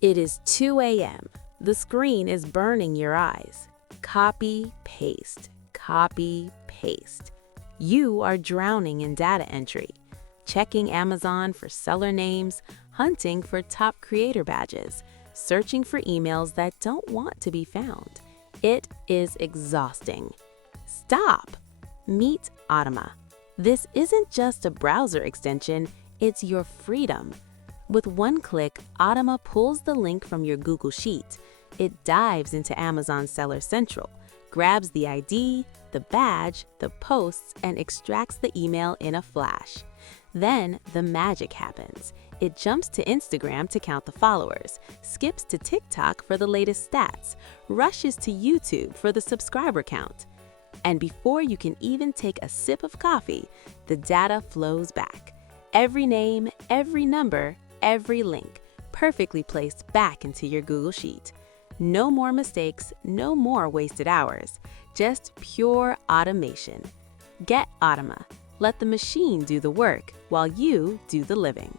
It is 2 a.m. The screen is burning your eyes. Copy, paste, copy, paste. You are drowning in data entry, checking Amazon for seller names, hunting for top creator badges, searching for emails that don't want to be found. It is exhausting. Stop! Meet Automa. This isn't just a browser extension, it's your freedom. With one click, Automa pulls the link from your Google Sheet. It dives into Amazon Seller Central, grabs the ID, the badge, the posts, and extracts the email in a flash. Then the magic happens. It jumps to Instagram to count the followers, skips to TikTok for the latest stats, rushes to YouTube for the subscriber count. And before you can even take a sip of coffee, the data flows back. Every name, every number, every link, perfectly placed back into your Google Sheet. No more mistakes, no more wasted hours, just pure automation. Get Automa. Let the machine do the work while you do the living.